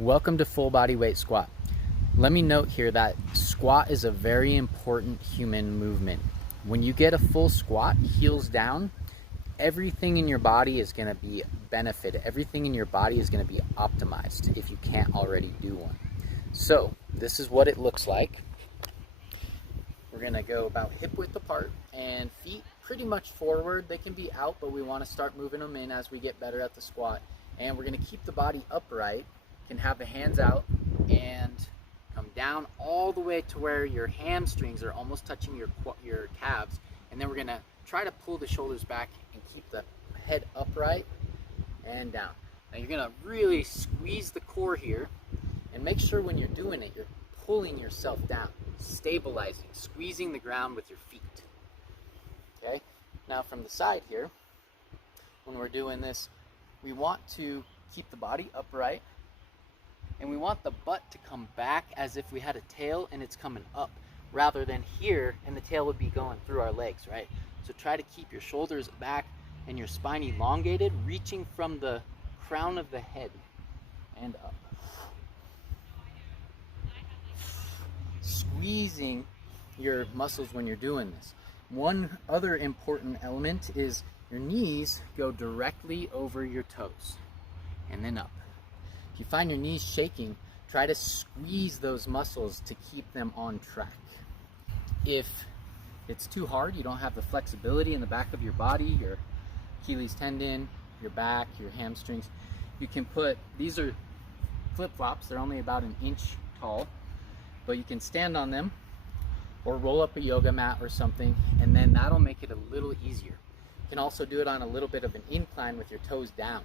Welcome to full body weight squat. Let me note here that squat is a very important human movement. When you get a full squat, heels down, everything in your body is going to be benefited. Everything in your body is going to be optimized if you can't already do one. So this is what it looks like. We're going to go about hip width apart and feet pretty much forward. They can be out, but we want to start moving them in as we get better at the squat. And we're going to keep the body upright. Can have the hands out and come down all the way to where your hamstrings are almost touching your calves, and then we're gonna try to pull the shoulders back and keep the head upright and down. Now you're gonna really squeeze the core here, and make sure when you're doing it, you're pulling yourself down, stabilizing, squeezing the ground with your feet. Okay, now from the side here, when we're doing this, we want to keep the body upright. And we want the butt to come back as if we had a tail and it's coming up, rather than here and the tail would be going through our legs, right? So try to keep your shoulders back and your spine elongated, reaching from the crown of the head and up. Squeezing your muscles when you're doing this. One other important element is your knees go directly over your toes and then up. If you find your knees shaking, try to squeeze those muscles to keep them on track. If it's too hard, you don't have the flexibility in the back of your body, your Achilles tendon, your back, your hamstrings, you can put, these are flip-flops, they're only about an inch tall, but you can stand on them or roll up a yoga mat or something, and then that'll make it a little easier. You can also do it on a little bit of an incline with your toes down.